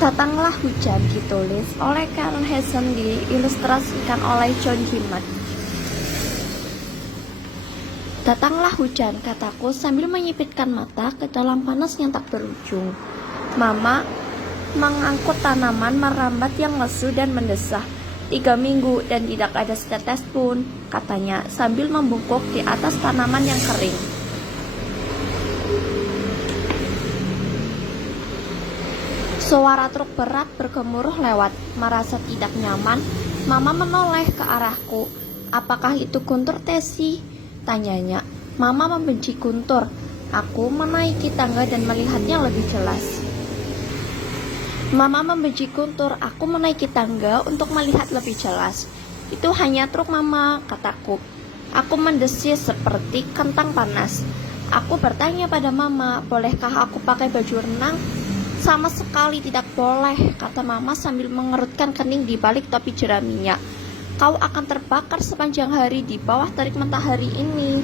Datanglah Hujan ditulis oleh Karen Hesson, diilustrasikan oleh John Jimat. Datanglah hujan, kataku sambil menyipitkan mata ke dalam panas yang tak berujung. Mama mengangkut tanaman merambat yang lesu dan mendesah. 3 minggu dan tidak ada setetes pun, katanya sambil membungkuk di atas tanaman yang kering. Suara truk berat bergemuruh lewat. Merasa tidak nyaman, Mama menoleh ke arahku. Apakah itu Guntur, Tesi? Tanyanya. Mama membenci Guntur. Aku menaiki tangga dan melihatnya lebih jelas. Mama membenci Guntur. Aku menaiki tangga untuk melihat lebih jelas. Itu hanya truk, Mama, kataku. Aku mendesis seperti kentang panas. Aku bertanya pada Mama, bolehkah aku pakai baju renang? Sama sekali tidak boleh, kata Mama sambil mengerutkan kening di balik topi jeraminya. Kau akan terbakar sepanjang hari di bawah terik matahari ini.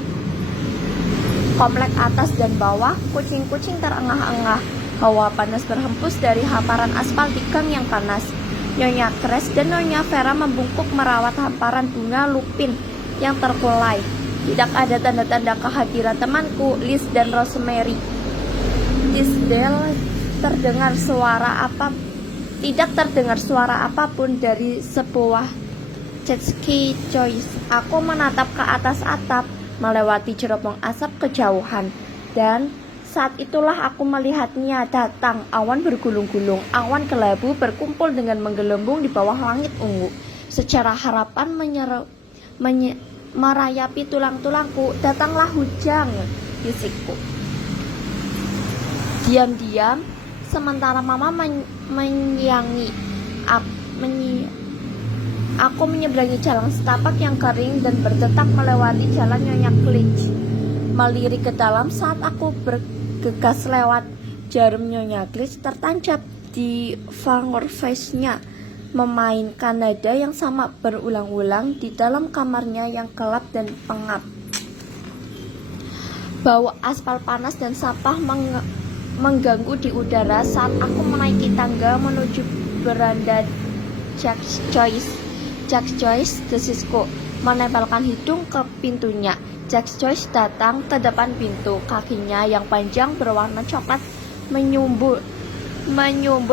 Komplek atas dan bawah, kucing-kucing terengah-engah. Hawa panas berhembus dari hamparan aspal di gang yang panas. Nyonya Kres dan Nyonya Vera membungkuk merawat hamparan bunga lupin yang terkulai. Tidak ada tanda-tanda kehadiran temanku, Liz dan Rosemary. Tidak terdengar suara apapun dari sebuah jet-ski Joyce. Aku menatap ke atas atap, melewati cerobong asap kejauhan, dan saat itulah aku melihatnya datang. Awan bergulung-gulung, awan kelabu berkumpul dengan menggelembung di bawah langit ungu. Secara harapan merayapi tulang-tulangku. Datanglah hujan, bisikku. Diam-diam, sementara Mama aku menyeberangi jalan setapak yang kering dan berdetak melewati jalan Nyonya Glitch. Melirik ke dalam saat aku bergegas lewat, jarum Nyonya Glitch tertancap di finger face-nya, memainkan nada yang sama berulang-ulang di dalam kamarnya yang gelap dan pengap. Bau aspal panas dan sampah mengganggu di udara saat aku menaiki tangga menuju beranda Jack's Choice, desisku, menempelkan hidung ke pintunya. Jack's Choice datang ke depan pintu. Kakinya yang panjang berwarna coklat menyumbul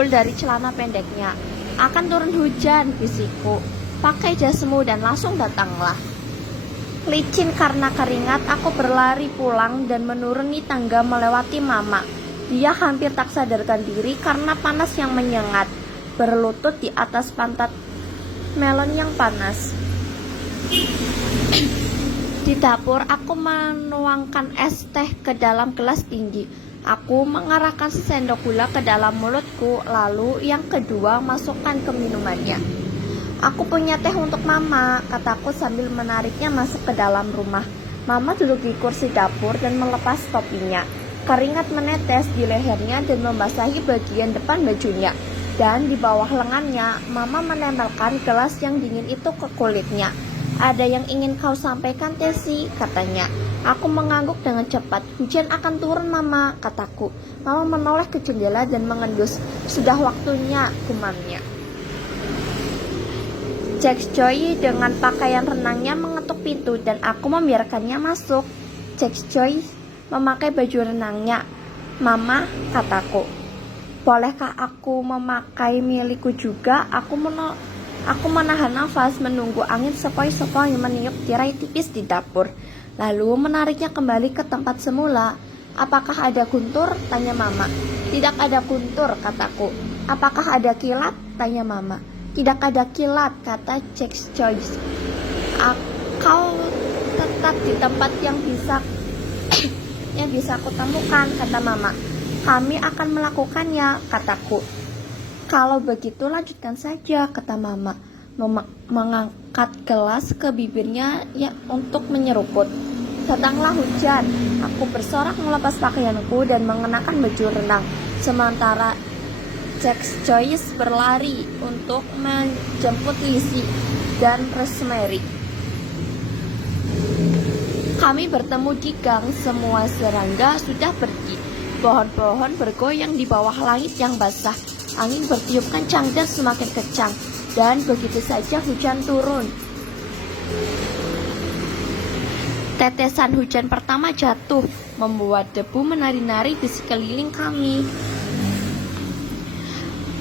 dari celana pendeknya. Akan turun hujan, bisikku. Pakai jasmu dan langsung datanglah. Licin karena keringat, aku berlari pulang dan menuruni tangga melewati Mama. Dia hampir tak sadarkan diri karena panas yang menyengat, berlutut di atas pantat melon yang panas. Di dapur, aku menuangkan es teh ke dalam gelas tinggi. Aku mengarahkan sendok gula ke dalam mulutku, lalu yang kedua masukkan ke minumannya. Aku punya teh untuk Mama, kataku sambil menariknya masuk ke dalam rumah. Mama duduk di kursi dapur dan melepas topinya. Keringat menetes di lehernya dan membasahi bagian depan bajunya. Dan di bawah lengannya, Mama menempelkan gelas yang dingin itu ke kulitnya. Ada yang ingin kau sampaikan, Tesi, katanya. Aku mengangguk dengan cepat. Hujan akan turun, Mama, kataku. Mama menoleh ke jendela dan mengendus. Sudah waktunya, gumamnya. Jack's Choice dengan pakaian renangnya mengetuk pintu dan aku membiarkannya masuk. Jack's Choice memakai baju renangnya. Mama, kataku. Bolehkah aku memakai milikku juga? Aku menahan nafas menunggu angin sepoi-sepoi meniup tirai tipis di dapur, lalu menariknya kembali ke tempat semula. Apakah ada Guntur? Tanya Mama. Tidak ada Guntur, kataku. Apakah ada kilat? Tanya Mama. Tidak ada kilat, kata Jack's Choice. Kau tetap di tempat yang bisa kutemukan, kata Mama. Kami akan melakukannya, kataku. Kalau begitu lanjutkan saja, kata Mama, mengangkat gelas ke bibirnya untuk menyeruput. Datanglah hujan. Aku bersorak melepas pakaianku dan mengenakan baju renang, sementara Jack's Choice berlari untuk menjemput Lizzie dan Rosemary. Kami bertemu di gang. Semua serangga sudah pergi. Pohon-pohon bergoyang di bawah langit yang basah. Angin bertiup kencang dan semakin kencang, dan begitu saja hujan turun. Tetesan hujan pertama jatuh, membuat debu menari-nari di sekeliling kami.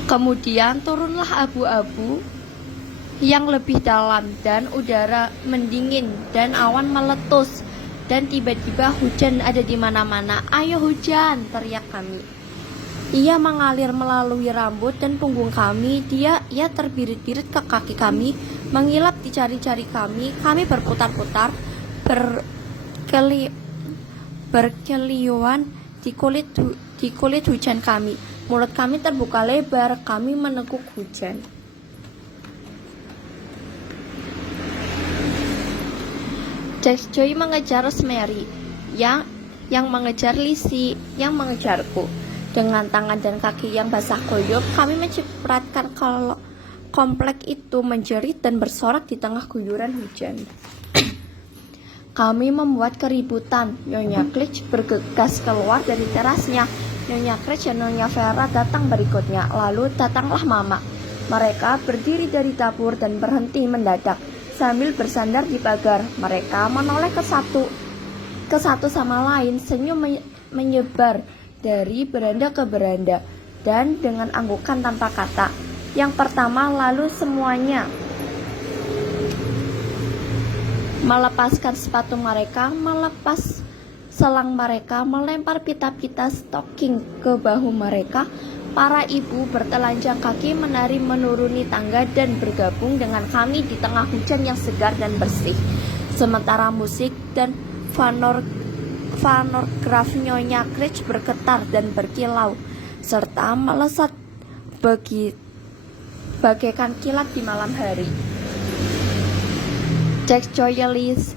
Kemudian turunlah abu-abu yang lebih dalam, dan udara mendingin, dan awan meletus, dan tiba-tiba hujan ada di mana-mana. "Ayo hujan!" teriak kami. Ia mengalir melalui rambut dan punggung kami. Ia terbirit-birit ke kaki kami, mengilap di jari-jari kami. Kami berputar-putar, berkeliuan di kulit hujan kami. Mulut kami terbuka lebar, kami meneguk hujan. Jack Joy mengejar Rosemary, yang mengejar Lizzie, yang mengejarku. Dengan tangan dan kaki yang basah kuyup, kami mencipratkan kalau komplek itu menjerit dan bersorak di tengah guyuran hujan. Kami membuat keributan. Nyonya Klitsch bergegas keluar dari terasnya. Nyonya Klitsch dan Nyonya Vera datang berikutnya. Lalu datanglah Mama. Mereka berdiri dari dapur dan berhenti mendadak sambil bersandar di pagar. Mereka menoleh ke satu sama lain. Senyum menyebar dari beranda ke beranda, dan dengan anggukan tanpa kata. Yang pertama, lalu semuanya melepaskan sepatu mereka, melepas selang mereka, melempar pita-pita stocking ke bahu mereka. Para ibu bertelanjang kaki menari menuruni tangga dan bergabung dengan kami di tengah hujan yang segar dan bersih. Sementara musik dan fonograf Nyonya Klitsch bergetar dan berkilau, serta melesat bagaikan kilat di malam hari. Jack Joy, Liz,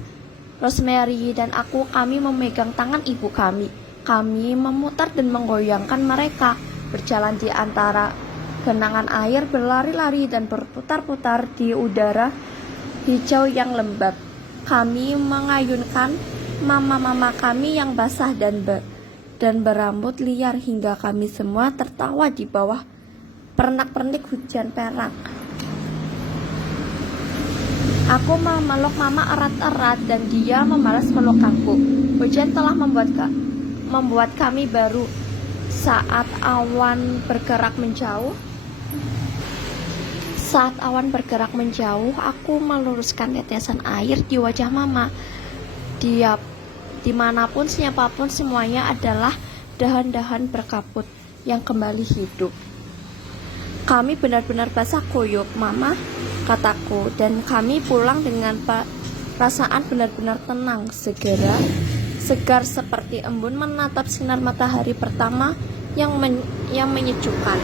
Rosemary, dan kami memegang tangan ibu kami. Kami memutar dan menggoyangkan mereka, berjalan di antara genangan air, berlari-lari dan berputar-putar di udara hijau yang lembab. Kami mengayunkan mama-mama kami yang basah dan berambut liar hingga kami semua tertawa di bawah pernak-pernik hujan perak. Aku memeluk Mama erat-erat dan dia membalas peluk aku. Hujan telah membuat kami baru. Saat awan bergerak menjauh, aku meluruskan tetesan air di wajah Mama. Dimanapun, siapapun, semuanya adalah dahan-dahan berkabut yang kembali hidup. "Kami benar-benar basah kuyup, Mama," kataku, dan kami pulang dengan perasaan benar-benar tenang, segar seperti embun menatap sinar matahari pertama yang menyejukkan.